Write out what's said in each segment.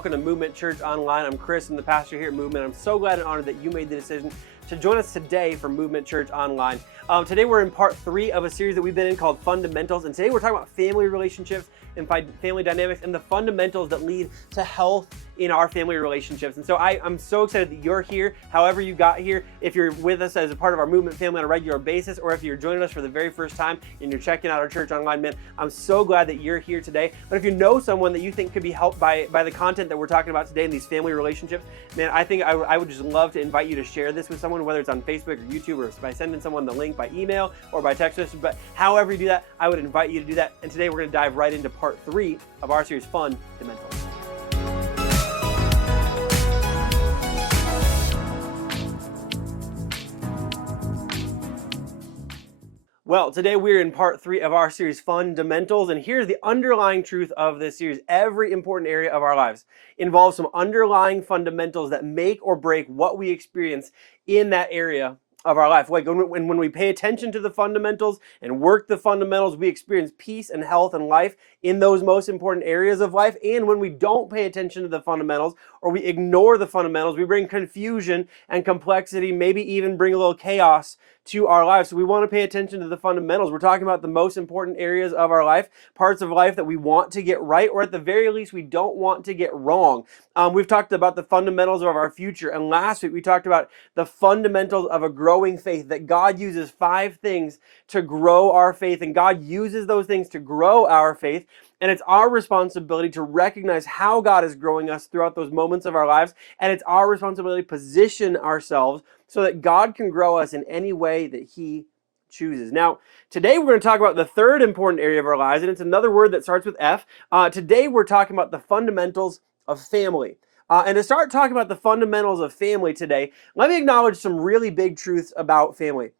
welcome to Movement Church Online. I'm Chris, I'm the pastor here at Movement. I'm so glad and honored that you made the decision to join us today for Movement Church Online. Today we're in part 3 of a series that we've been in called Fun-damentals, and today we're talking about family relationships and family dynamics and the fundamentals that lead to health in our family relationships. And so I'm so excited that you're here, however you got here, if you're with us as a part of our Movement family on a regular basis, or if you're joining us for the very first time and you're checking out our church online, man, I'm so glad that you're here today. But if you know someone that you think could be helped by the content that we're talking about today in these family relationships, man, I think I would just love to invite you to share this with someone, whether it's on Facebook or YouTube, or by sending someone the link by email or by text message. But however you do that, I would invite you to do that. And today we're going to dive right into part 3 of our series, Fun-damentals. Well, today we're in part 3 of our series, Fun-damentals, and here's the underlying truth of this series. Every important area of our lives involves some underlying fundamentals that make or break what we experience in that area of our life. Like when we pay attention to the fundamentals and work the fundamentals, we experience peace and health and life in those most important areas of life. And when we don't pay attention to the fundamentals, or we ignore the fundamentals, we bring confusion and complexity, maybe even bring a little chaos to our lives. So we want to pay attention to the fundamentals. We're talking about the most important areas of our life, parts of life that we want to get right, or at the very least, we don't want to get wrong. We've talked about the fundamentals of our future, and last week we talked about the fundamentals of a growing faith, that God uses 5 things to grow our faith, and God uses those things to grow our faith. And it's our responsibility to recognize how God is growing us throughout those moments of our lives. And it's our responsibility to position ourselves so that God can grow us in any way that He chooses. Now, today we're going to talk about the third important area of our lives, and it's another word that starts with F. Today we're talking about the fundamentals of family. And to start talking about the fundamentals of family today, let me acknowledge some really big truths about family.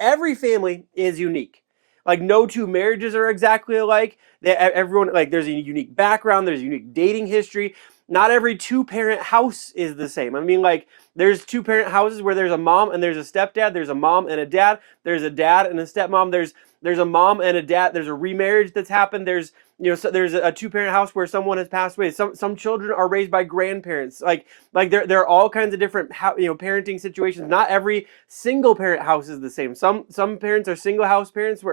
Every family is unique. Like, no two marriages are exactly alike. Everyone, like, there's a unique background, there's a unique dating history. Not every 2-parent house is the same. I mean, like, there's 2-parent houses where there's a mom and there's a stepdad, there's a mom and a dad, there's a dad and a stepmom, there's a mom and a dad, there's a remarriage that's happened, there's there's a 2-parent house where someone has passed away. Some children are raised by grandparents. Like there are all kinds of different parenting situations. Not every single parent house is the same. Some parents are single house parents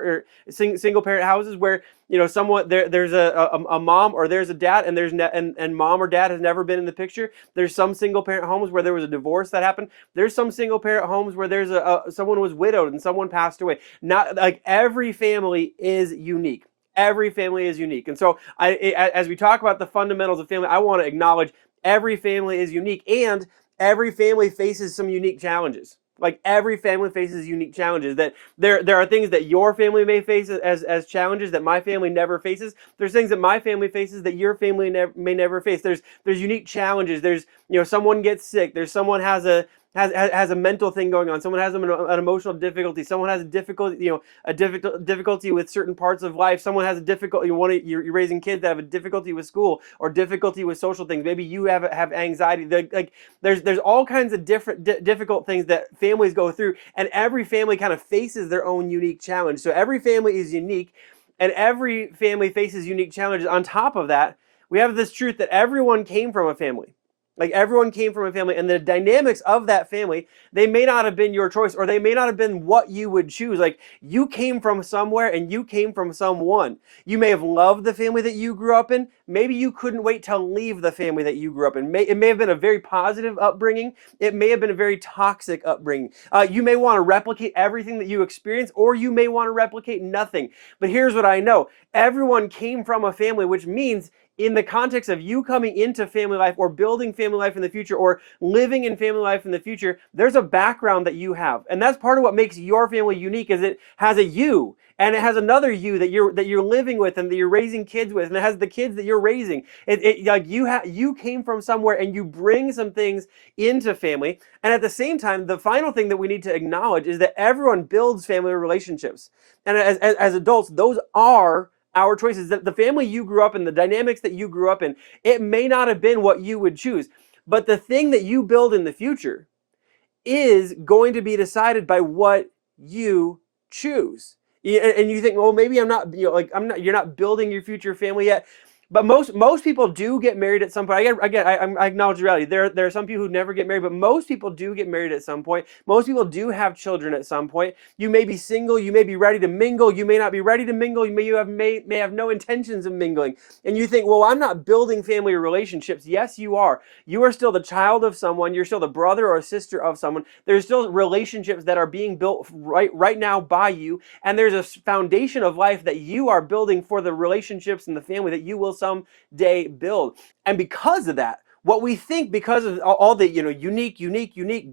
single parent houses where there's a mom or there's a dad and mom or dad has never been in the picture. There's some single parent homes where there was a divorce that happened. There's some single parent homes where there's someone was widowed and someone passed away. Not like every family is unique. Every family is unique. And so as we talk about the fundamentals of family, I want to acknowledge every family is unique, and every family faces some unique challenges. Like, every family faces unique challenges. That there are things that your family may face as challenges that my family never faces. There's things that my family faces that your family may never face. There's unique challenges. There's someone gets sick. There's someone has a mental thing going on. Someone has an emotional difficulty. Someone has a difficulty with certain parts of life. Someone has a difficulty. You're raising kids that have a difficulty with school or difficulty with social things. Maybe you have anxiety. There's all kinds of difficult things that families go through, and every family kind of faces their own unique challenge. So every family is unique, and every family faces unique challenges. On top of that, we have this truth that everyone came from a family. Like, everyone came from a family, and the dynamics of that family, they may not have been your choice, or they may not have been what you would choose. Like, you came from somewhere and you came from someone. You may have loved the family that you grew up in. Maybe you couldn't wait to leave the family that you grew up in. It may have been a very positive upbringing. It may have been a very toxic upbringing. You may want to replicate everything that you experienced, or you may want to replicate nothing. But here's what I know. Everyone came from a family, which means in the context of you coming into family life or building family life in the future or living in family life in the future, there's a background that you have. And that's part of what makes your family unique, is it has a you, and it has another you that you're living with and that you're raising kids with, and it has the kids that you're raising. You came from somewhere, and you bring some things into family. And at the same time, the final thing that we need to acknowledge is that everyone builds family relationships. And as adults, those are our choices. That the family you grew up in, the dynamics that you grew up in, it may not have been what you would choose, but the thing that you build in the future is going to be decided by what you choose. And you think, well, maybe I'm not, you're not building your future family yet. But most people do get married at some point. I acknowledge reality. There are some people who never get married, but most people do get married at some point. Most people do have children at some point. You may be single. You may be ready to mingle. You may not be ready to mingle. You may have no intentions of mingling. And you think, well, I'm not building family relationships. Yes, you are. You are still the child of someone. You're still the brother or sister of someone. There's still relationships that are being built right now by you. And there's a foundation of life that you are building for the relationships and the family that you will someday build. And because of that, what we think, because of all the unique,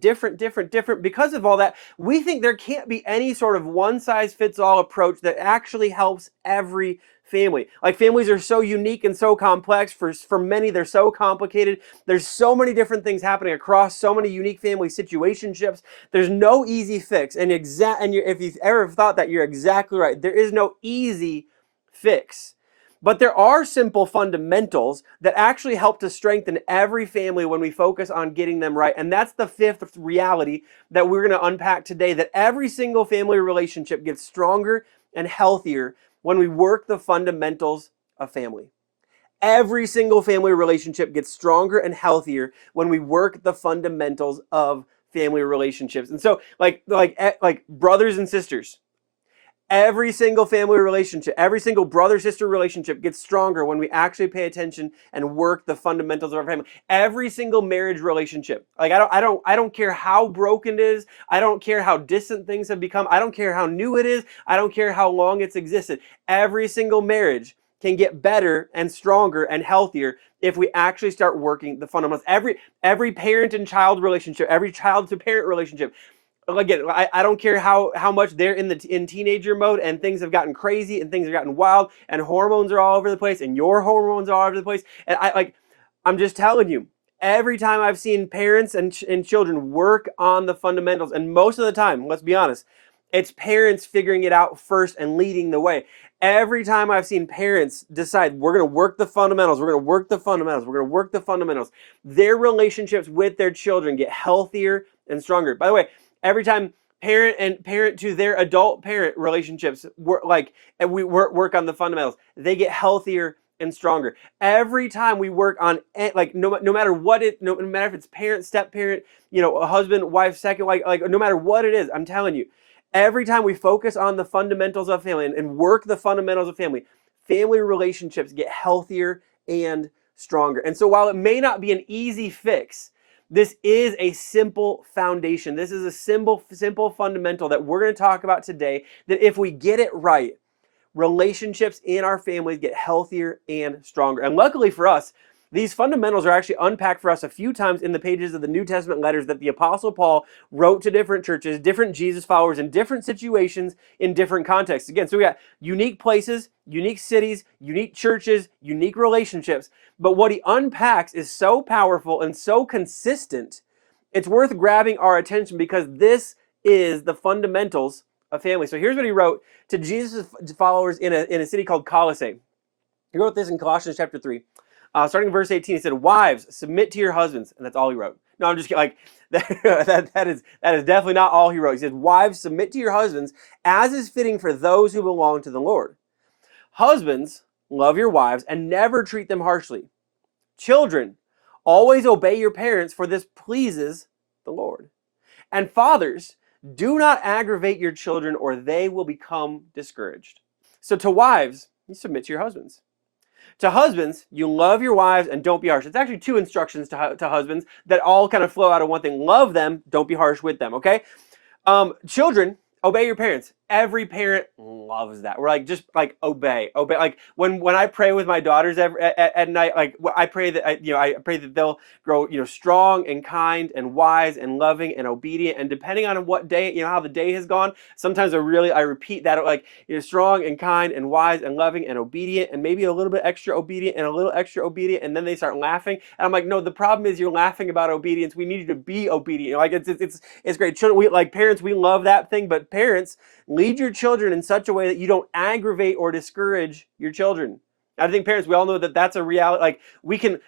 different, because of all that, we think there can't be any sort of one size fits all approach that actually helps every family. Like, families are so unique and so complex. For many, they're so complicated. There's so many different things happening across so many unique family situationships. There's no easy fix. And if you've ever thought that, you're exactly right. There is no easy fix. But there are simple fundamentals that actually help to strengthen every family when we focus on getting them right. And that's the fifth reality that we're going to unpack today, that every single family relationship gets stronger and healthier when we work the fundamentals of family. Every single family relationship gets stronger and healthier when we work the fundamentals of family relationships. And so, like brothers and sisters, every single family relationship, every single brother-sister relationship gets stronger when we actually pay attention and work the fundamentals of our family. Every single marriage relationship, like I don't care how broken it is. I don't care how distant things have become. I don't care how new it is. I don't care how long it's existed. Every single marriage can get better and stronger and healthier if we actually start working the fundamentals. Every parent and child relationship, every child to parent relationship. Again, I don't care how much they're in teenager mode and things have gotten crazy and things have gotten wild and hormones are all over the place and your hormones are all over the place. And I'm just telling you, every time I've seen parents and children work on the fundamentals, and most of the time, let's be honest, it's parents figuring it out first and leading the way. Every time I've seen parents decide, we're going to work the fundamentals, we're going to work the fundamentals, we're going to work the fundamentals, their relationships with their children get healthier and stronger. By the way, every time parent to their adult parent relationships work on the fundamentals, they get healthier and stronger. Every time we work on, like, no matter what no matter if it's parent, step parent, a husband, wife, second, no matter what it is, I'm telling you, every time we focus on the fundamentals of family and work the fundamentals of family relationships get healthier and stronger. And so while it may not be an easy fix, this is a simple foundation. This is a simple fundamental that we're going to talk about today, that if we get it right, relationships in our families get healthier and stronger. And luckily for us, these fundamentals are actually unpacked for us a few times in the pages of the New Testament letters that the Apostle Paul wrote to different churches, different Jesus followers in different situations, in different contexts. Again, so we got unique places, unique cities, unique churches, unique relationships. But what he unpacks is so powerful and so consistent, it's worth grabbing our attention because this is the fundamentals of family. So here's what he wrote to Jesus' followers in a city called Colossae. He wrote this in Colossians chapter 3. Starting in verse 18, he said, "Wives, submit to your husbands." And that's all he wrote. No, I'm just kidding. That is definitely not all he wrote. He said, "Wives, submit to your husbands as is fitting for those who belong to the Lord. Husbands, love your wives and never treat them harshly. Children, always obey your parents, for this pleases the Lord. And fathers, do not aggravate your children or they will become discouraged." So to wives, you submit to your husbands. To husbands, you love your wives and don't be harsh. It's actually two instructions to husbands that all kind of flow out of one thing. Love them, don't be harsh with them, okay? Children, obey your parents. Every parent loves that. We're like, just like obey. Like when I pray with my daughters at night, like I pray that I pray that they'll grow strong and kind and wise and loving and obedient. And depending on what day, how the day has gone, sometimes I repeat that, like strong and kind and wise and loving and obedient, and maybe a little bit extra obedient and a little extra obedient, and then they start laughing. And I'm like, no, the problem is you're laughing about obedience. We need you to be obedient. Like it's great. Children, parents, we love that thing, but parents, lead your children in such a way that you don't aggravate or discourage your children. I think parents, we all know that that's a reality. Like we can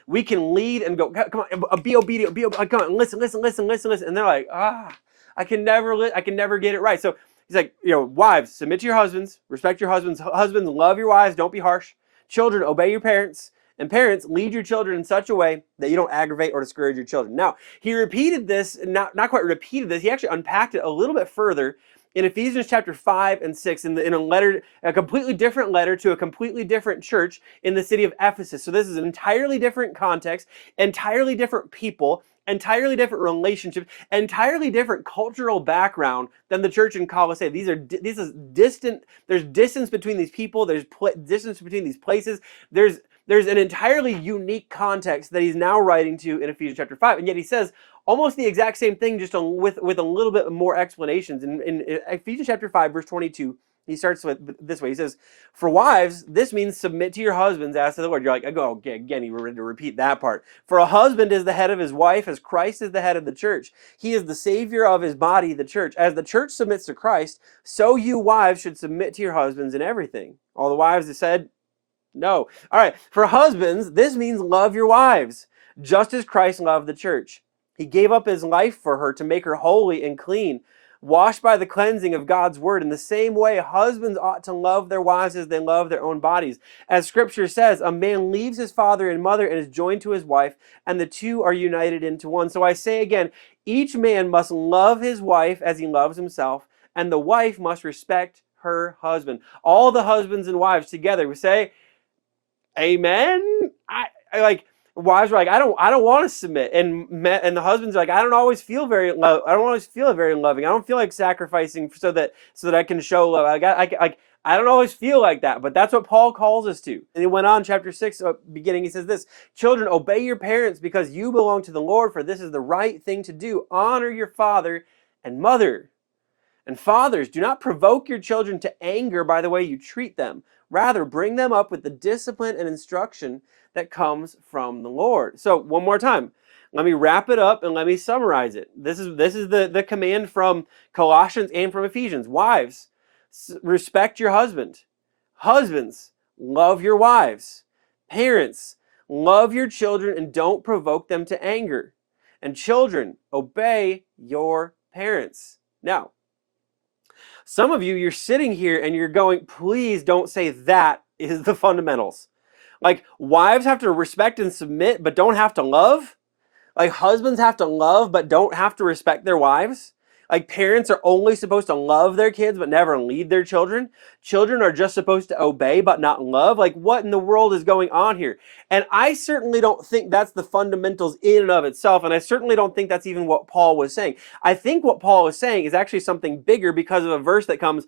lead and go, come on, be obedient, come on, listen. And they're like, I can never get it right. So he's like, wives, submit to your husbands, respect your husbands. Husbands, love your wives, don't be harsh. Children, obey your parents. And parents, lead your children in such a way that you don't aggravate or discourage your children. Now, he repeated this, not quite repeated this, he actually unpacked it a little bit further in Ephesians chapter 5 and 6 in a letter, a completely different letter to a completely different church in the city of Ephesus. So this is an entirely different context, entirely different people, entirely different relationships, entirely different cultural background than the church in Colossae. This is distant. There's distance between these people. There's distance between these places. There's an entirely unique context that he's now writing to in Ephesians chapter 5, and yet he says almost the exact same thing, just with a little bit more explanations. In Ephesians chapter 5, verse 22, he starts with this way. He says, "For wives, this means submit to your husbands as to the Lord." You're like, okay, again, you were ready to repeat that part. "For a husband is the head of his wife, as Christ is the head of the church. He is the Savior of his body, the church. As the church submits to Christ, so you wives should submit to your husbands in everything." All the wives have said, no. All right. "For husbands, this means love your wives, just as Christ loved the church. He gave up his life for her to make her holy and clean, washed by the cleansing of God's word. In the same way, husbands ought to love their wives as they love their own bodies. As scripture says, a man leaves his father and mother and is joined to his wife, and the two are united into one. So I say again, each man must love his wife as he loves himself, and the wife must respect her husband." All the husbands and wives together, we say, amen. I like, wives are like, I don't want to submit, and the husbands are like, I don't always feel very loving. I don't feel like sacrificing so that I can show love. I don't always feel like that, but that's what Paul calls us to. And he went on, chapter 6, beginning, he says this, "Children, obey your parents because you belong to the Lord, for this is the right thing to do. Honor your father and mother. And fathers, do not provoke your children to anger by the way you treat them. Rather, bring them up with the discipline and instruction that comes from the Lord." So one more time, let me wrap it up and let me summarize it. This is the command from Colossians and from Ephesians. Wives, respect your husband. Husbands, love your wives. Parents, love your children and don't provoke them to anger. And children, obey your parents. Now, some of you, you're sitting here and you're going, please don't say that is the fundamentals. Like, wives have to respect and submit, but don't have to love? Like, husbands have to love, but don't have to respect their wives? Like, parents are only supposed to love their kids, but never lead their children? Children are just supposed to obey, but not love? Like, what in the world is going on here? And I certainly don't think that's the fundamentals in and of itself, and I certainly don't think that's even what Paul was saying. I think what Paul was saying is actually something bigger because of a verse that comes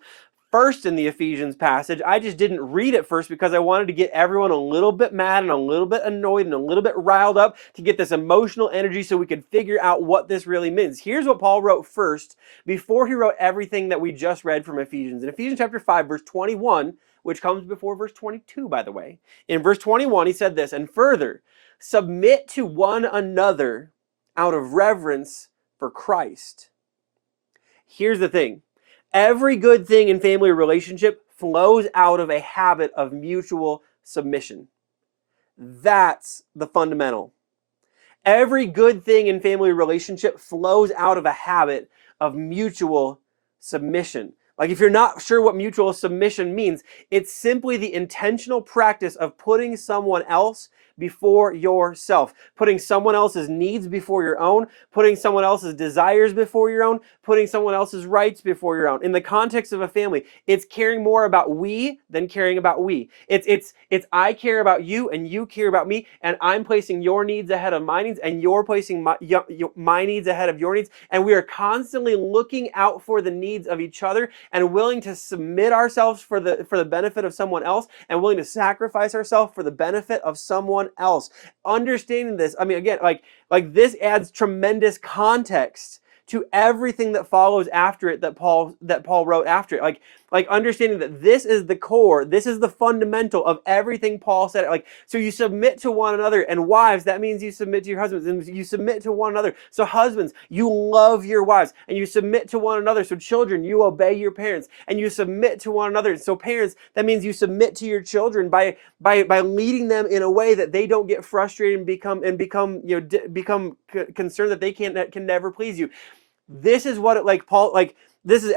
first in the Ephesians passage. I just didn't read it first because I wanted to get everyone a little bit mad and a little bit annoyed and a little bit riled up to get this emotional energy so we could figure out what this really means. Here's what Paul wrote first before he wrote everything that we just read from Ephesians. In Ephesians chapter 5, verse 21, which comes before verse 22, by the way. In verse 21, he said this, "And further, submit to one another out of reverence for Christ." Here's the thing. Every good thing in family relationship flows out of a habit of mutual submission. That's the fundamental. Every good thing in family relationship flows out of a habit of mutual submission. Like, if you're not sure what mutual submission means, it's simply the intentional practice of putting someone else before yourself, putting someone else's needs before your own, putting someone else's desires before your own, putting someone else's rights before your own. In the context of a family, it's caring more about we than caring about we. It's I care about you and you care about me, and I'm placing your needs ahead of my needs, and you're placing my needs ahead of your needs, and we are constantly looking out for the needs of each other and willing to submit ourselves for the benefit of someone else, and willing to sacrifice ourselves for the benefit of someone else. Understanding this, I mean, again, like this adds tremendous context to everything that follows after it that Paul wrote after it. Like understanding that this is the core, this is the fundamental of everything Paul said. Like, so you submit to one another, and wives, that means you submit to your husbands, and you submit to one another. So husbands, you love your wives, and you submit to one another. So children, you obey your parents, and you submit to one another. So parents, that means you submit to your children by leading them in a way that they don't get frustrated and become concerned that they can never please you. This is what it, like Paul, like this is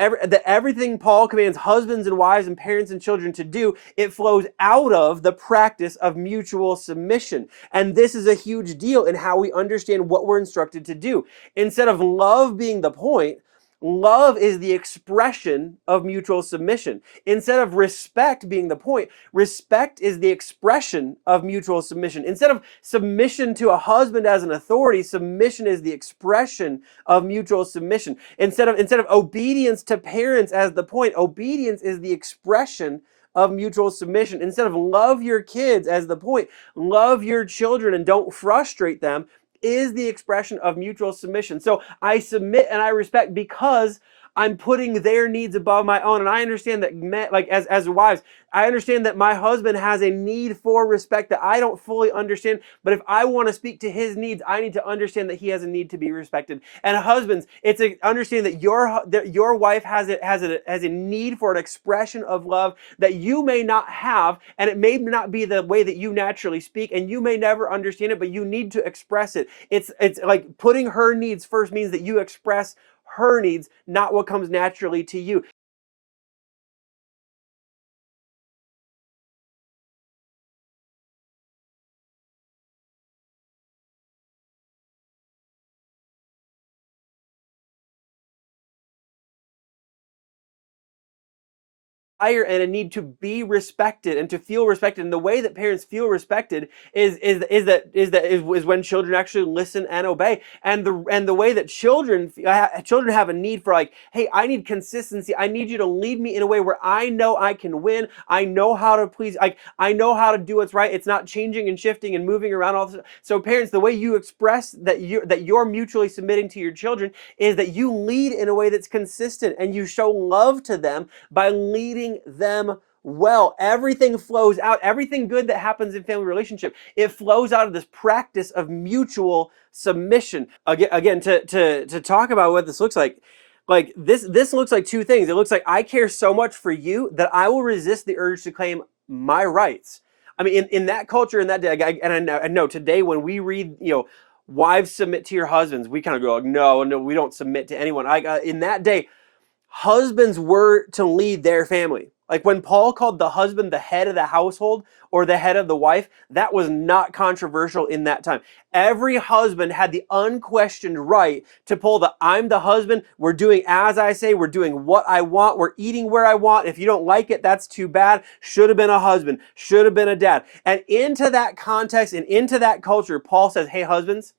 everything Paul commands husbands and wives and parents and children to do. It flows out of the practice of mutual submission. And this is a huge deal in how we understand what we're instructed to do. Instead of love being the point, love is the expression of mutual submission. Instead of respect being the point, respect is the expression of mutual submission. Instead of submission to a husband as an authority, submission is the expression of mutual submission. Instead of obedience to parents as the point, obedience is the expression of mutual submission. Instead of love your kids as the point, love your children and don't frustrate them is the expression of mutual submission. So I submit and I respect because I'm putting their needs above my own. And I understand that, like as wives, I understand that my husband has a need for respect that I don't fully understand. But if I want to speak to his needs, I need to understand that he has a need to be respected. And husbands, it's understanding that your wife has a need for an expression of love that you may not have, and it may not be the way that you naturally speak, and you may never understand it, but you need to express it. It's like putting her needs first means that you express her needs, not what comes naturally to you. And a need to be respected and to feel respected. And the way that parents feel respected is when children actually listen and obey. And the way that children have a need for, like, hey, I need consistency. I need you to lead me in a way where I know I can win. I know how to please. I know how to do what's right. It's not changing and shifting and moving around all this. So parents, the way you express that you're mutually submitting to your children is that you lead in a way that's consistent and you show love to them by leading them well. Everything flows out. Everything good that happens in family relationship, it flows out of this practice of mutual submission. Again, to talk about what this looks like this looks like two things. It looks like I care so much for you that I will resist the urge to claim my rights. I mean, in that culture, in that day, and I know today when we read, wives submit to your husbands, we kind of go like, no, we don't submit to anyone. In that day, husbands were to lead their family. Like when Paul called the husband the head of the household or the head of the wife, that was not controversial in that time. Every husband had the unquestioned right to pull the I'm the husband, we're doing as I say, we're doing what I want, we're eating where I want. If you don't like it, that's too bad. Should have been a husband, should have been a dad. And into that context and into that culture, Paul says, hey, husbands,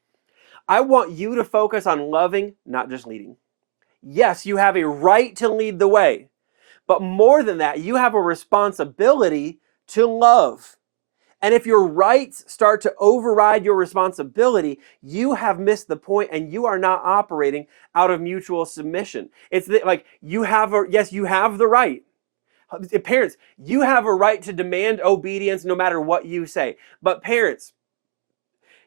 I want you to focus on loving, not just leading. Yes, you have a right to lead the way, but more than that, you have a responsibility to love. And if your rights start to override your responsibility, you have missed the point and you are not operating out of mutual submission. It's like you have the right. Parents, you have a right to demand obedience no matter what you say. But parents,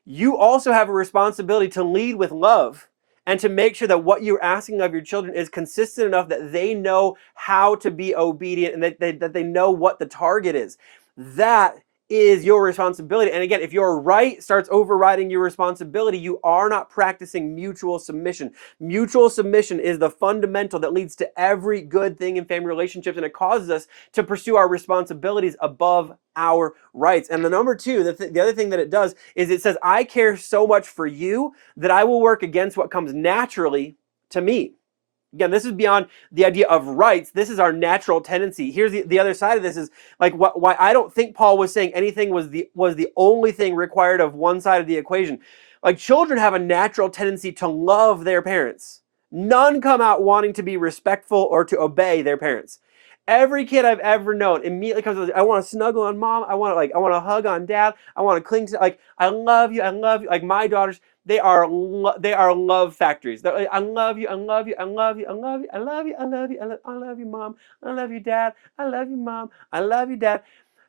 you also have a responsibility to lead with love and to make sure that what you're asking of your children is consistent enough that they know how to be obedient and that they know what the target is. That is your responsibility. And again, if your right starts overriding your responsibility, you are not practicing mutual submission. Mutual submission is the fundamental that leads to every good thing in family relationships, and it causes us to pursue our responsibilities above our rights. And the number two, the other thing that it does is it says, I care so much for you that I will work against what comes naturally to me. Again, this is beyond the idea of rights. This is our natural tendency. Here's the other side of this is like why I don't think Paul was saying anything was the only thing required of one side of the equation. Like children have a natural tendency to love their parents. None come out wanting to be respectful or to obey their parents. Every kid I've ever known immediately comes with, I want to snuggle on mom. I want to hug on dad. I want to cling to, like, I love you. I love you. Like my daughters, they are love factories. They're like, I love you. I love you. I love you. I love you. I love you. I love you. I love you, mom. I love you, dad. I love you, mom. I love you, dad.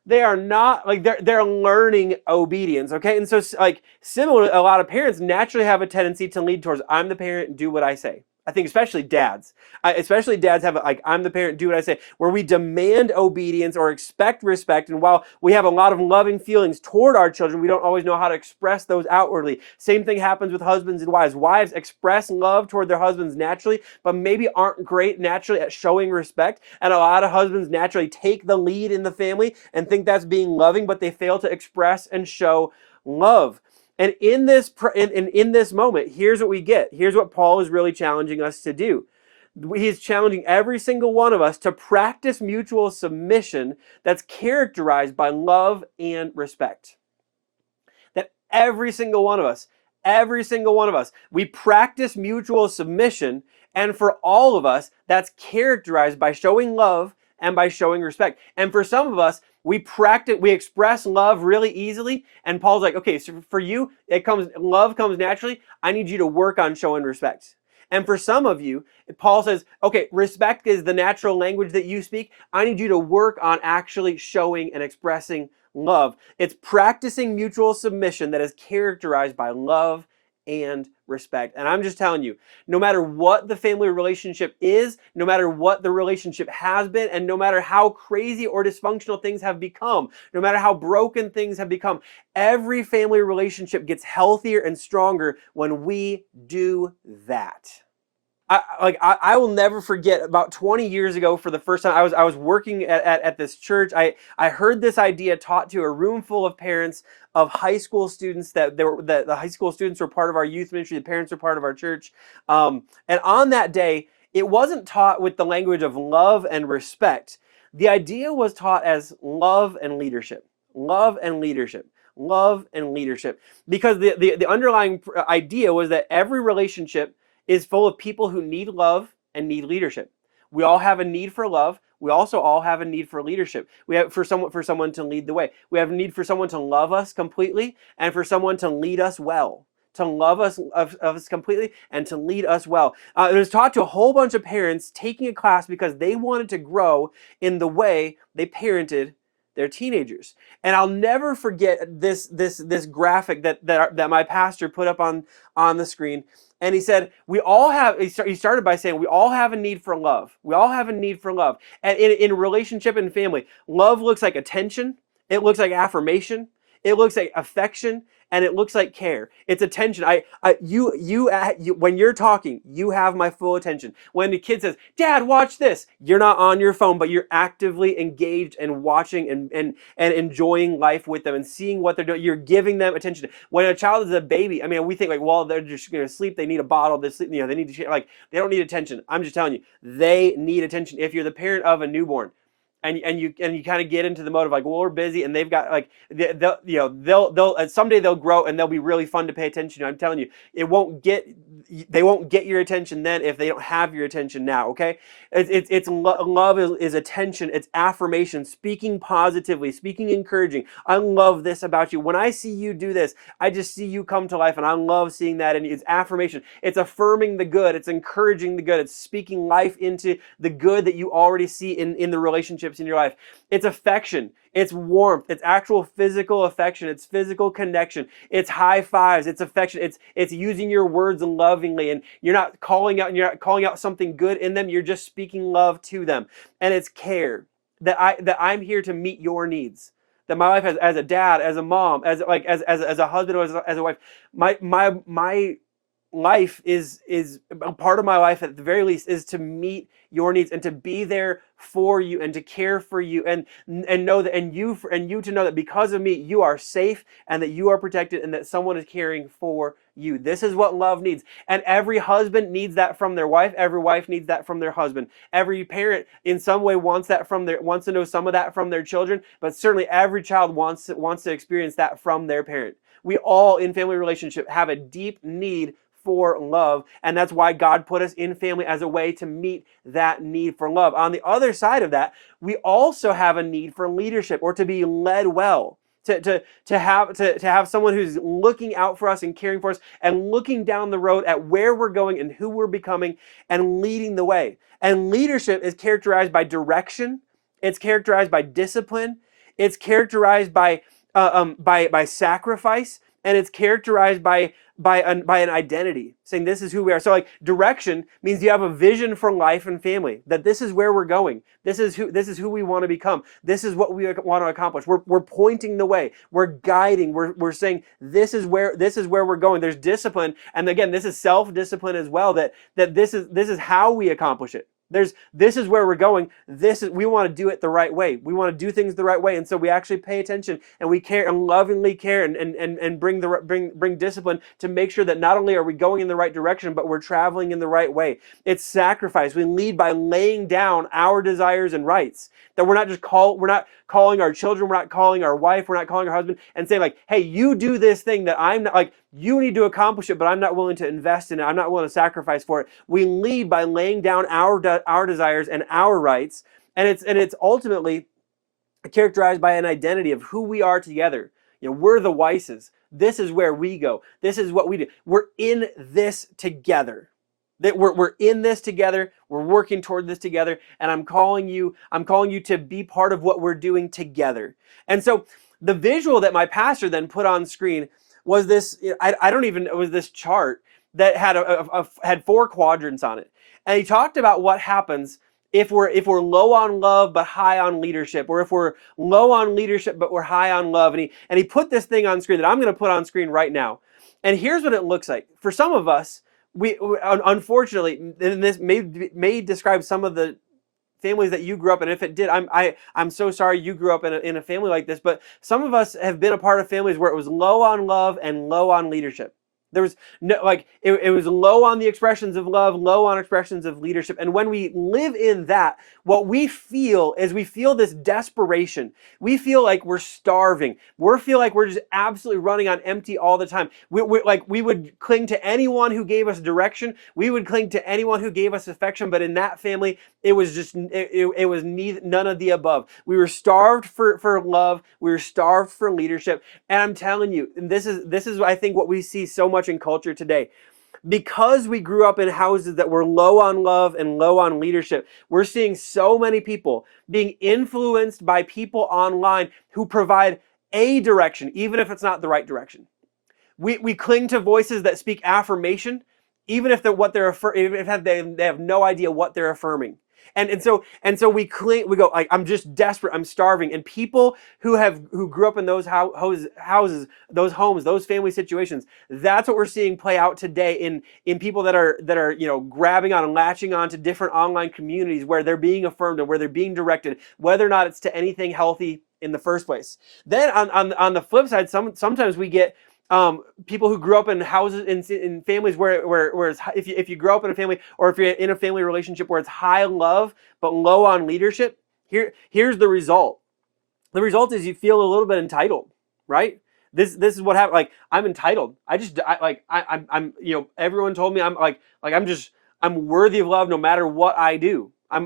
They are not like they're learning obedience, okay? And so like similarly, a lot of parents naturally have a tendency to lead towards I'm the parent, do what I say. I think especially dads. Especially dads have like, I'm the parent, do what I say, where we demand obedience or expect respect. And while we have a lot of loving feelings toward our children, we don't always know how to express those outwardly. Same thing happens with husbands and wives. Wives express love toward their husbands naturally, but maybe aren't great naturally at showing respect. And a lot of husbands naturally take the lead in the family and think that's being loving, but they fail to express and show love. And in this moment, here's what we get. Here's what Paul is really challenging us to do. He's challenging every single one of us to practice mutual submission that's characterized by love and respect. That every single one of us, we practice mutual submission, and for all of us, that's characterized by showing love and by showing respect. And for some of us, we express love really easily, and Paul's like, okay, so for you, love comes naturally. I need you to work on showing respect. And for some of you, Paul says, okay, respect is the natural language that you speak. I need you to work on actually showing and expressing love. It's practicing mutual submission that is characterized by love and respect. And I'm just telling you, no matter what the family relationship is, no matter what the relationship has been, and no matter how crazy or dysfunctional things have become, no matter how broken things have become, every family relationship gets healthier and stronger when we do that. I will never forget about 20 years ago, for the first time I was working at this church. I heard this idea taught to a room full of parents of high school students that the high school students were part of our youth ministry. The parents were part of our church. And on that day, it wasn't taught with the language of love and respect. The idea was taught as love and leadership. Love and leadership. Love and leadership. Because the underlying idea was that every relationship is full of people who need love and need leadership. We all have a need for love. We also all have a need for leadership. We have for someone to lead the way. We have a need for someone to love us completely and for someone to lead us well. To love us of us completely and to lead us well. It was taught to a whole bunch of parents taking a class because they wanted to grow in the way they parented their teenagers. And I'll never forget this graphic that my pastor put up on the screen. And he said, he started by saying, we all have a need for love. We all have a need for love. And in relationship and family, love looks like attention. It looks like affirmation. It looks like affection. And it looks like care. It's attention. When you're talking, you have my full attention. When the kid says, "Dad, watch this," you're not on your phone, but you're actively engaged and watching and enjoying life with them and seeing what they're doing. You're giving them attention. When a child is a baby, I mean, we think like, well, they're just going to sleep. They need a bottle. They sleep. They need to share. Like, they don't need attention. I'm just telling you, they need attention. If you're the parent of a newborn, and you kind of get into the mode of like, well, we're busy, and they've got like they'll someday they'll grow and they'll be really fun to pay attention to. I'm telling you, they won't get your attention then if they don't have your attention now. Okay, love is attention. It's affirmation, speaking positively, speaking encouraging. I love this about you. When I see you do this, I just see you come to life, and I love seeing that. And it's affirmation. It's affirming the good. It's encouraging the good. It's speaking life into the good that you already see in the relationships in your life. It's affection. It's warmth. It's actual physical affection. It's physical connection. It's high fives. It's affection. It's using your words lovingly, and you're not calling out something good in them. You're just speaking love to them. And it's care, that I'm here to meet your needs. That my life as a dad, as a mom, as a husband, or as a wife, my life is a part of my life at the very least is to meet your needs and to be there for you and to care for you and know that and you to know that because of me you are safe and that you are protected and that someone is caring for you. This is what love needs. And every husband needs that from their wife. Every wife needs that from their husband. Every parent in some way wants to know some of that from their children, but certainly every child wants to experience that from their parent. We all in family relationship have a deep need for love, and that's why God put us in family as a way to meet that need for love. On the other side of that, we also have a need for leadership, or to be led well, to have someone who's looking out for us and caring for us and looking down the road at where we're going and who we're becoming and leading the way. And leadership is characterized by direction. It's characterized by discipline. It's characterized by sacrifice. and it's characterized by an identity, saying this is who we are. So like direction means you have a vision for life and family, that this is where we're going. This is who we want to become. This is what we want to accomplish. We're pointing the way. We're guiding. We're saying this is where we're going. There's discipline, and again, this is self-discipline as well. That this is how we accomplish it. This is where we're going. We want to do it the right way. We want to do things the right way, and so we actually pay attention and we care and lovingly care and bring discipline to make sure that not only are we going in the right direction, but we're traveling in the right way. It's sacrifice. We lead by laying down our desires and rights. That we're not calling our children, we're not calling our wife, we're not calling our husband and saying like, hey, you do this thing that I'm not like. You need to accomplish it, but I'm not willing to invest in it. I'm not willing to sacrifice for it. We lead by laying down our desires and our rights, and it's ultimately characterized by an identity of who we are together. We're the Weisses. This is where we go. This is what we do. We're in this together. That we're in this together. We're working toward this together, and I'm calling you to be part of what we're doing together. And so the visual that my pastor then put on screen was this, it was this chart that had 4 quadrants on it. And he talked about what happens if we're low on love but high on leadership, or if we're low on leadership but we're high on love. And he put this thing on screen that I'm going to put on screen right now. And here's what it looks like. For some of us, we unfortunately, and this may describe some of the families that you grew up in. If it did, I'm so sorry you grew up in a family like this. But some of us have been a part of families where it was low on love and low on leadership. There was no, like, it was low on the expressions of love, low on expressions of leadership. And when we live in that, what we feel is we feel this desperation. We feel like we're starving. We feel like we're just absolutely running on empty all the time. We would cling to anyone who gave us direction. We would cling to anyone who gave us affection. But in that family, it was just, it was none of the above. We were starved for love. We were starved for leadership. And I'm telling you, and this is I think what we see so much in culture today. Because we grew up in houses that were low on love and low on leadership, we're seeing so many people being influenced by people online who provide a direction, even if it's not the right direction. We cling to voices that speak affirmation, even if they have no idea what they're affirming. And so we go like, I'm just desperate, I'm starving. And people who grew up in those houses, those homes, those family situations, that's what we're seeing play out today in people that are grabbing on and latching on to different online communities where they're being affirmed and where they're being directed, whether or not it's to anything healthy in the first place. Then on the flip side, sometimes we get people who grew up in houses in families where it's, if you grow up in a family, or if you're in a family relationship where it's high love but low on leadership, here's the result. The result is you feel a little bit entitled, right? This is what happened. Like, I'm entitled. I'm everyone told me I'm worthy of love no matter what I do. I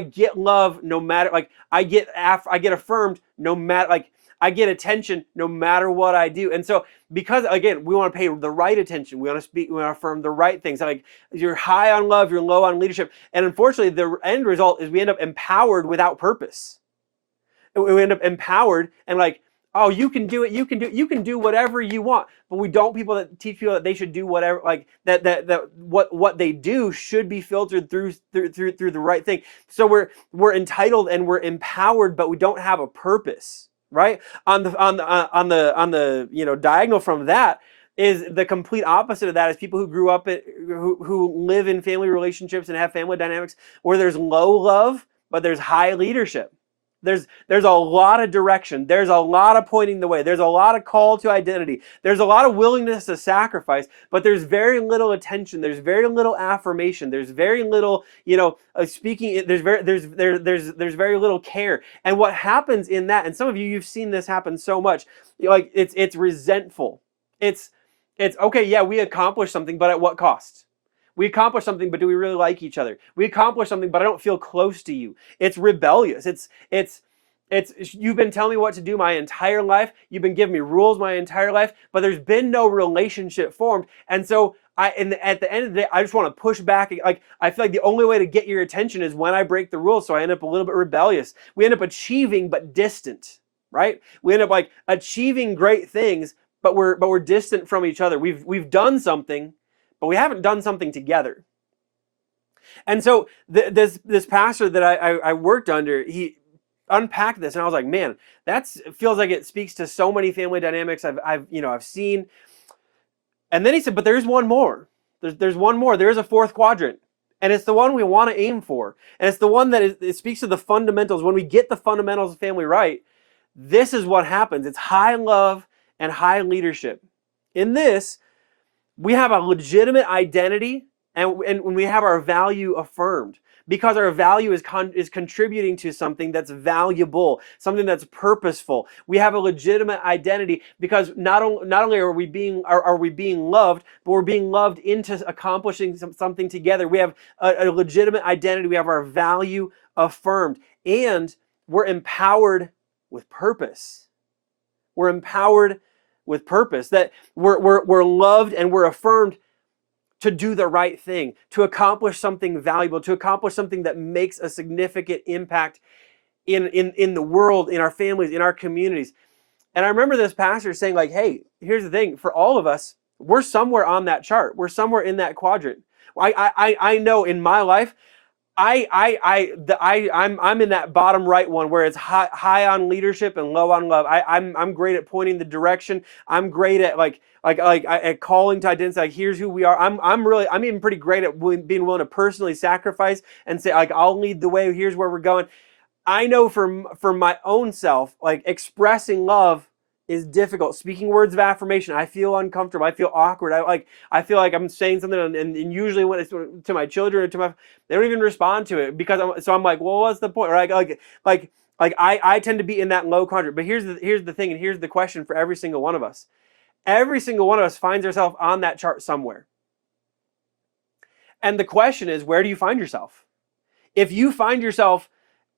get love no matter, like, I get affirmed no matter, like, I get attention no matter what I do. And so, because again, we want to pay the right attention, we want to speak, we want to affirm the right things. Like, you're high on love, you're low on leadership. And unfortunately, the end result is we end up empowered without purpose. We end up empowered and like, oh, you can do it, you can do whatever you want. But we don't teach people that they should do whatever, like that what they do should be filtered through the right thing. So we're entitled and we're empowered, but we don't have a purpose. Right? On the diagonal from that is the complete opposite of that, is people who grew up who live in family relationships and have family dynamics where there's low love but there's high leadership. There's a lot of direction. There's a lot of pointing the way. There's a lot of call to identity. There's a lot of willingness to sacrifice, but there's very little attention. There's very little affirmation. There's very little, speaking. There's very little care. And what happens in that, and some of you've seen this happen so much, like it's resentful. It's okay, yeah, we accomplished something, but at what cost? We accomplished something, but do we really like each other? We accomplished something, but I don't feel close to you. It's rebellious. It's you've been telling me what to do my entire life. You've been giving me rules my entire life, but there's been no relationship formed. And so at the end of the day, I just want to push back. Like, I feel like the only way to get your attention is when I break the rules. So I end up a little bit rebellious. We end up achieving, but distant. right? We end up like achieving great things, but we're distant from each other. We've done something, but we haven't done something together. And so this pastor that I worked under, he unpacked this, and I was like, man, that's feels like it speaks to so many family dynamics I've seen. And then he said, but there's one more. There's one more. There's a fourth quadrant. And it's the one we want to aim for. And it's the one that it speaks to the fundamentals. When we get the fundamentals of family right, this is what happens. It's high love and high leadership. In this, we have a legitimate identity, and when we have our value affirmed, because our value is contributing to something that's valuable, something that's purposeful. We have a legitimate identity because not only are we being loved, but we're being loved into accomplishing something together. We have a legitimate identity. We have our value affirmed, and we're empowered with purpose. We're empowered with purpose. That we're loved and we're affirmed to do the right thing, to accomplish something valuable, to accomplish something that makes a significant impact in the world, in our families, in our communities. And I remember this pastor saying, like, hey, here's the thing, for all of us, we're somewhere on that chart. We're somewhere in that quadrant. I know in my life, I'm in that bottom right one where it's high on leadership and low on love. I'm great at pointing the direction. I'm great at at calling to identify. Like, here's who we are. I'm even pretty great at being willing to personally sacrifice and say, like, I'll lead the way. Here's where we're going. I know for my own self, like, expressing love is difficult. Speaking words of affirmation, I feel uncomfortable. I feel awkward. I feel like I'm saying something, and usually when it's to my children or to my, they don't even respond to it because I'm like, well, what's the point? Or I tend to be in that low quadrant. But here's the thing, and here's the question for every single one of us. Every single one of us finds ourselves on that chart somewhere. And the question is, where do you find yourself? If you find yourself,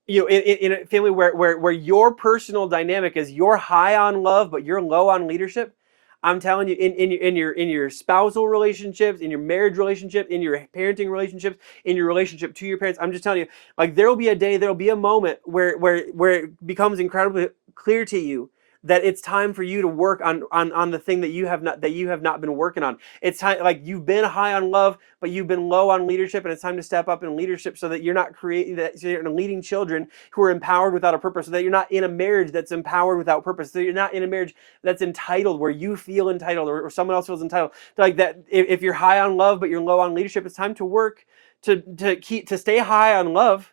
in a family where your personal dynamic is you're high on love but you're low on leadership, I'm telling you, in your spousal relationships, in your marriage relationship, in your parenting relationships, in your relationship to your parents, I'm just telling you, like, there'll be a day, there'll be a moment where it becomes incredibly clear to you that it's time for you to work on the thing that you have not been working on. It's time, like, you've been high on love, but you've been low on leadership, and it's time to step up in leadership so that you're not creating that, so you're leading children who are empowered without a purpose, so that you're not in a marriage that's empowered without purpose, so you're not in a marriage that's entitled, where you feel entitled or someone else feels entitled. Like that, if you're high on love but you're low on leadership, it's time to work to stay high on love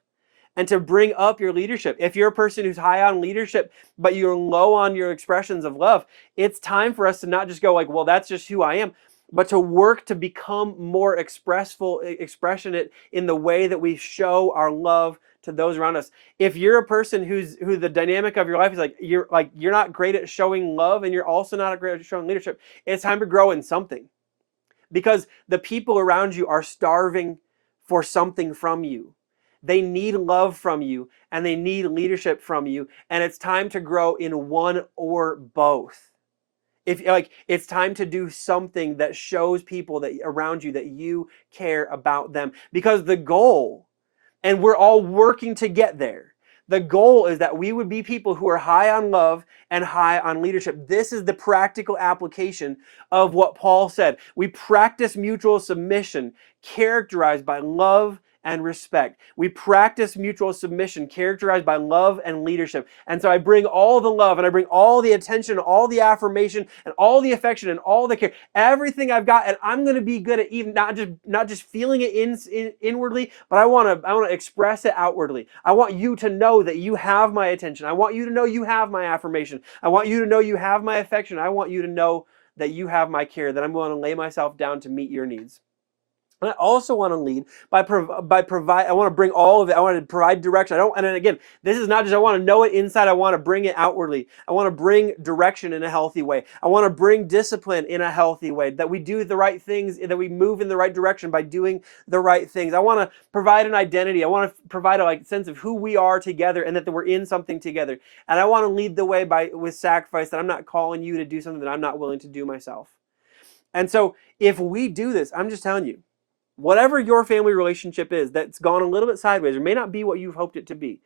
and to bring up your leadership. If you're a person who's high on leadership, but you're low on your expressions of love, it's time for us to not just go like, well, that's just who I am, but to work to become more expressionate in the way that we show our love to those around us. If you're a person who the dynamic of your life is you're not great at showing love, and you're also not great at showing leadership, it's time to grow in something. Because the people around you are starving for something from you. They need love from you, and they need leadership from you, and it's time to grow in one or both. It's time to do something that shows people that around you that you care about them, because the goal, and we're all working to get there, the goal is that we would be people who are high on love and high on leadership. This is the practical application of what Paul said. We practice mutual submission characterized by love and respect. We practice mutual submission characterized by love and leadership. And so I bring all the love, and I bring all the attention, all the affirmation, and all the affection, and all the care, everything I've got, and I'm going to be good at even not just feeling it inwardly, but I want to express it outwardly. I want you to know that you have my attention. I want you to know you have my affirmation. I want you to know you have my affection. I want you to know that you have my care, that I'm willing to lay myself down to meet your needs. And I also want to lead by provide. I want to bring all of it. I want to provide direction. And then again, this is not just I want to know it inside. I want to bring it outwardly. I want to bring direction in a healthy way. I want to bring discipline in a healthy way. That we do the right things. That we move in the right direction by doing the right things. I want to provide an identity. I want to provide a sense of who we are together, and that we're in something together. And I want to lead the way with sacrifice. That I'm not calling you to do something that I'm not willing to do myself. And so if we do this, I'm just telling you, whatever your family relationship is that's gone a little bit sideways or may not be what you've hoped it to be,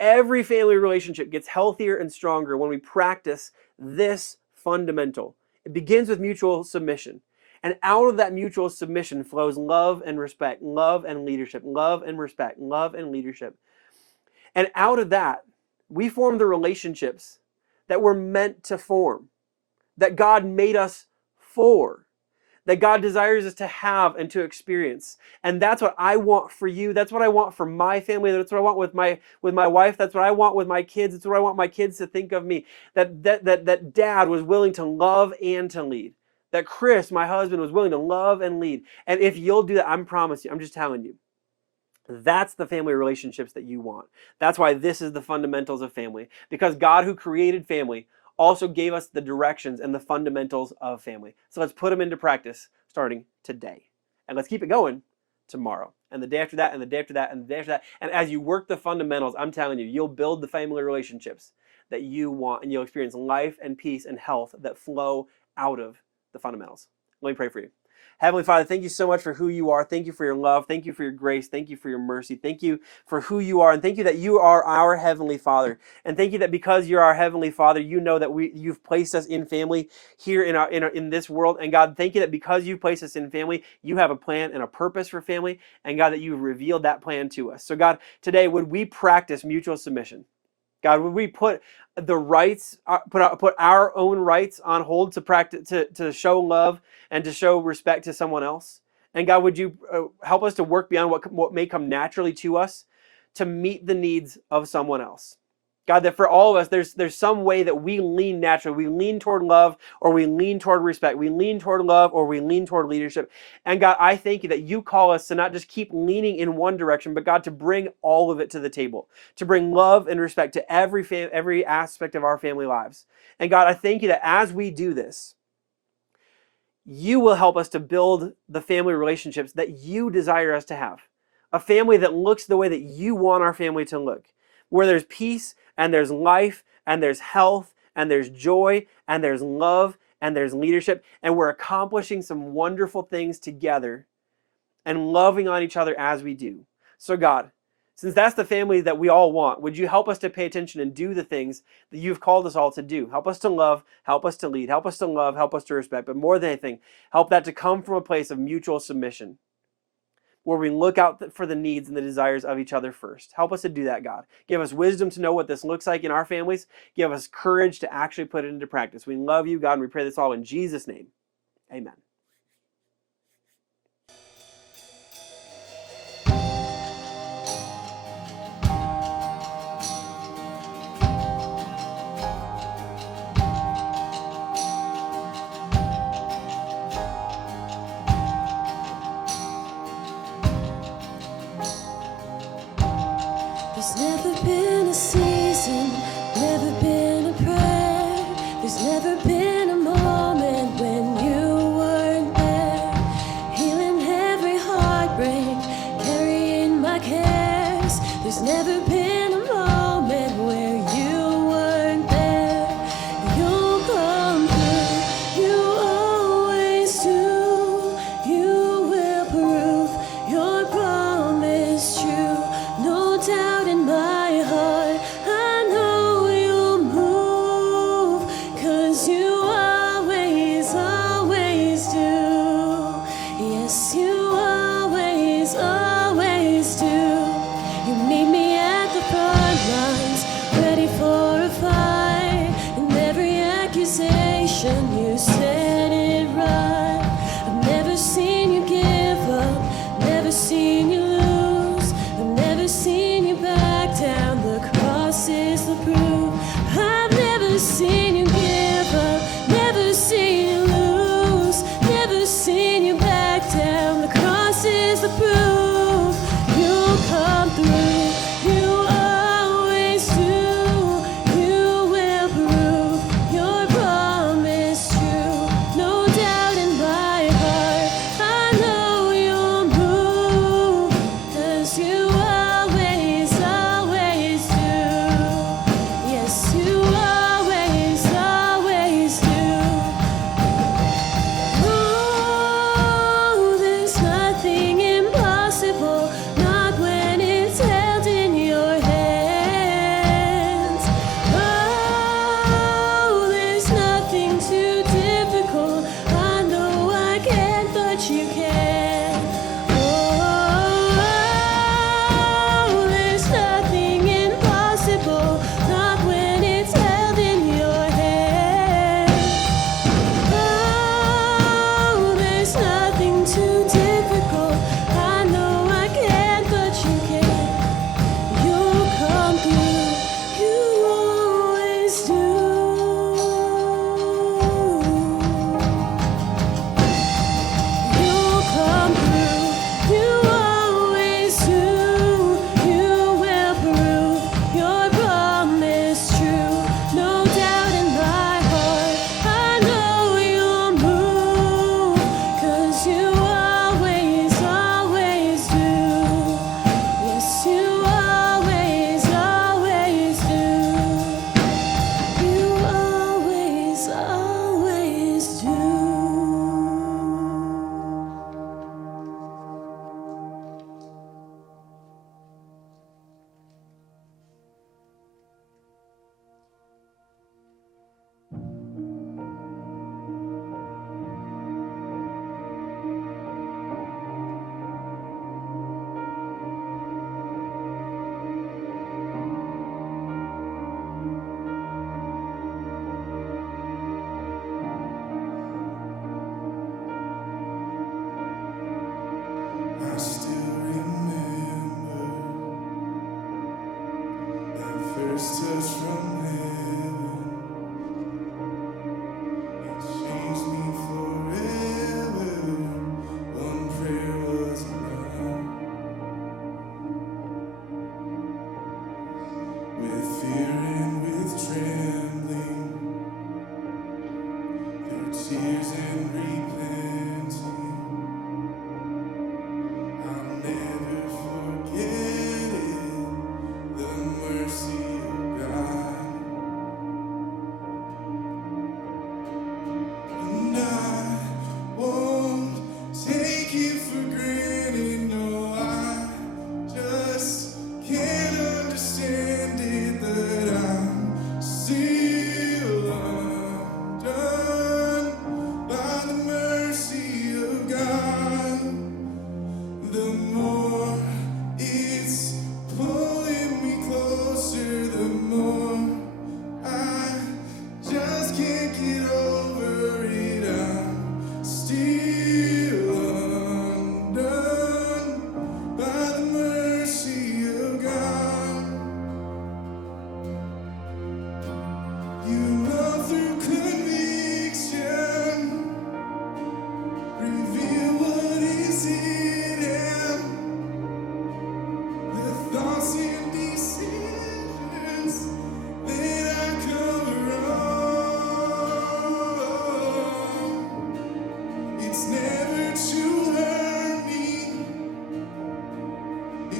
Every family relationship gets healthier and stronger when we practice this fundamental. It begins with mutual submission. And out of that mutual submission flows love and respect, love and leadership, love and respect, love and leadership. And out of that, we form the relationships that we're meant to form, that God made us for, that God desires us to have and to experience. And that's what I want for you. That's what I want for my family. That's what I want with my wife. That's what I want with my kids. That's what I want my kids to think of me. That dad was willing to love and to lead. That Chris, my husband, was willing to love and lead. And if you'll do that, I promise you, I'm just telling you, that's the family relationships that you want. That's why this is the fundamentals of family. Because God, who created family, also gave us the directions and the fundamentals of family. So let's put them into practice starting today. And let's keep it going tomorrow. And the day after that, and the day after that, and the day after that. And as you work the fundamentals, I'm telling you, you'll build the family relationships that you want, and you'll experience life and peace and health that flow out of the fundamentals. Let me pray for you. Heavenly Father, thank you so much for who you are. Thank you for your love. Thank you for your grace. Thank you for your mercy. Thank you for who you are. And thank you that you are our Heavenly Father. And thank you that because you're our Heavenly Father, you know that you've placed us in family here in this world. And God, thank you that because you've placed us in family, you have a plan and a purpose for family. And God, that you've revealed that plan to us. So God, today, would we practice mutual submission? God, would we put the rights, put our own rights on hold to practice, to show love and to show respect to someone else? And God, would you help us to work beyond what may come naturally to us to meet the needs of someone else? God, that for all of us, there's some way that we lean naturally. We lean toward love, or we lean toward respect. We lean toward love, or we lean toward leadership. And God, I thank you that you call us to not just keep leaning in one direction, but God, to bring all of it to the table, to bring love and respect to every aspect of our family lives. And God, I thank you that as we do this, you will help us to build the family relationships that you desire us to have. A family that looks the way that you want our family to look, where there's peace and there's life and there's health and there's joy and there's love and there's leadership, and we're accomplishing some wonderful things together and loving on each other as we do. So God, since that's the family that we all want, would you help us to pay attention and do the things that you've called us all to do? Help us to love, help us to lead, help us to love, help us to respect, but more than anything, help that to come from a place of mutual submission, where we look out for the needs and the desires of each other first. Help us to do that, God. Give us wisdom to know what this looks like in our families. Give us courage to actually put it into practice. We love you, God, and we pray this all in Jesus' name. Amen. There's never been a season, never been a prayer. There's never been a moment when you weren't there. Healing every heartbreak, carrying my cares. There's never been a moment where you weren't there. You come through, you always do. You will prove your promise true. No doubt in my heart, I know you'll move, 'cause you always, always do. Yes, you always, always do. You meet me at the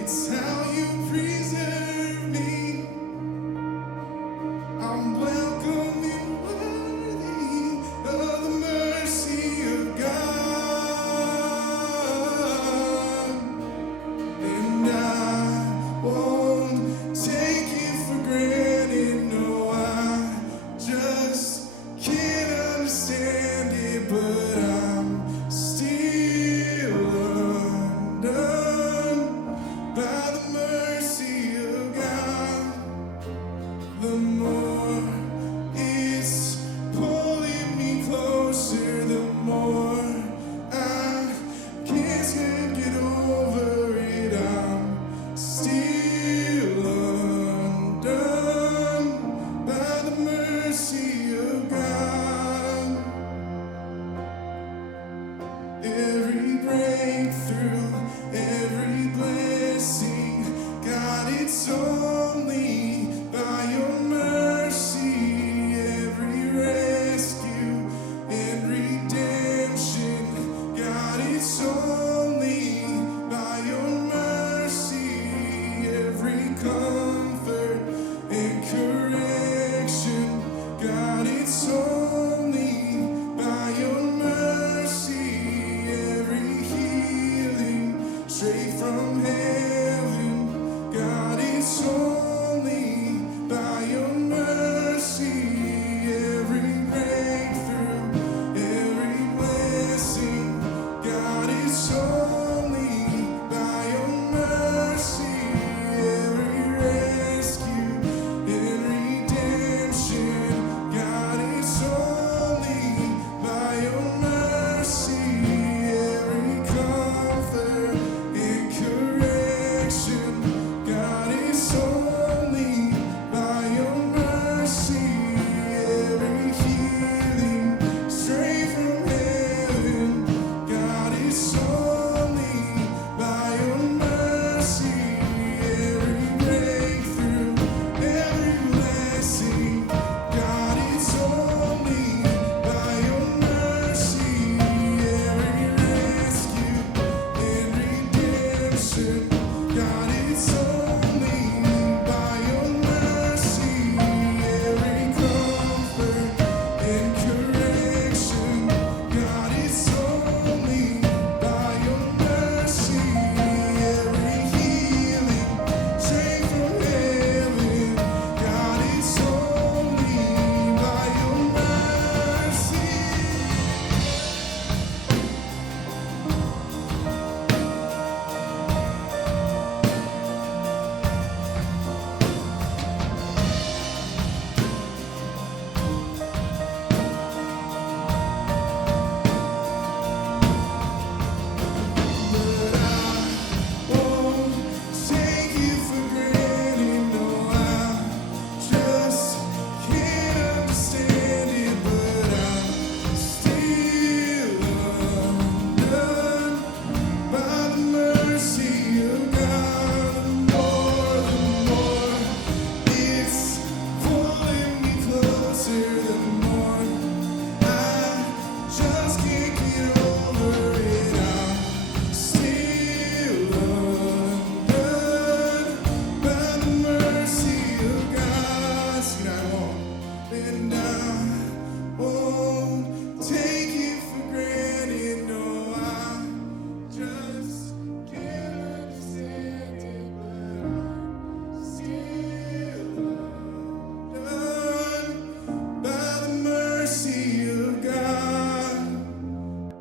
It's how you preserve me. I'm welcome and worthy of the mercy of God. And I won't take it for granted. No, I just can't understand it, but I'm still undone by the mercy of God. The more it's pulling me closer, the more I can't get over it. I'm still undone by the mercy of God. Every breakthrough, every blessing, God, it's only by your mercy. Every rescue and redemption, God, it's only by your mercy. Every comfort and correction, God, it's only by your mercy. Every healing straight from heaven, God, it's only by your mercy. Every breakthrough, every blessing, God, it's only by your mercy. Every rescue and redemption, God, it's only by your mercy. Every comfort and correction, God, it's only by your mercy. Every healing straight from heaven, God, it's only by your mercy. Every breakthrough, every blessing, God, it's only by your mercy. Every rescue and redemption, God, it's only by your mercy. Every comfort and correction, God, it's only by your mercy. Every healing straight from heaven, God, it's only by your mercy. But I won't take it for granted. No, I just can't understand it. But I'm still undone by the mercy of God. The more it's pulling me closer, the more I just can't get over it. I'm still undone by the mercy of God. See, I won't, and I won't take it for granted. No, I just can't understand it, but I'm still undone by the mercy of God.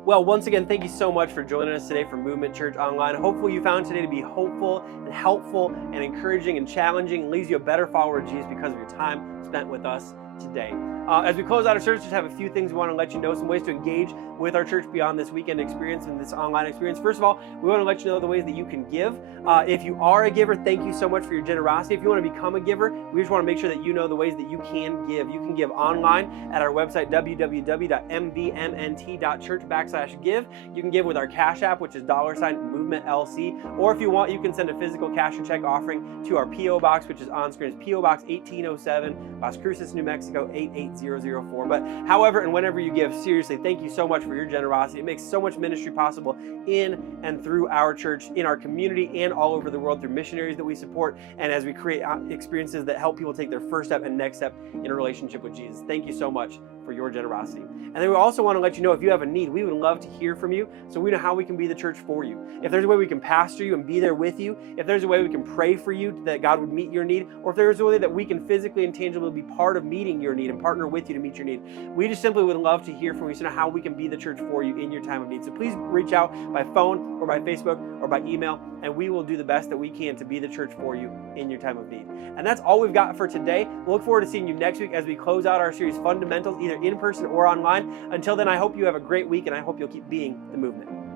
Well, once again, thank you so much for joining us today for Movement Church Online. Hopefully you found today to be hopeful and helpful and encouraging and challenging, and leaves you a better follower of Jesus because of your time spent with us today. As we close out our service, just have a few things we want to let you know, some ways to engage with our church beyond this weekend experience and this online experience. First of all, we want to let you know the ways that you can give. If you are a giver, thank you so much for your generosity. If you want to become a giver, we just want to make sure that you know the ways that you can give. You can give online at our website, www.mbmnt.church/give. You can give with our Cash App, which is $movementlc. Or if you want, you can send a physical cash and check offering to our P.O. Box, which is on screen. It's P.O. Box 1807, Las Cruces, New Mexico 88004. But however and whenever you give, seriously, thank you so much for your generosity. It makes so much ministry possible in and through our church, in our community, and all over the world through missionaries that we support, and as we create experiences that help people take their first step and next step in a relationship with Jesus. Thank you so much for your generosity. And then we also want to let you know if you have a need, we would love to hear from you so we know how we can be the church for you. If there's a way we can pastor you and be there with you, if there's a way we can pray for you that God would meet your need, or if there's a way that we can physically and tangibly be part of meeting your need and partner with you to meet your need, we just simply would love to hear from you so know how we can be the church for you in your time of need. So please reach out by phone or by Facebook or by email, and we will do the best that we can to be the church for you in your time of need. And that's all we've got for today. We'll look forward to seeing you next week as we close out our series Fundamentals, either in person or online. Until then, I hope you have a great week, and I hope you'll keep being the movement.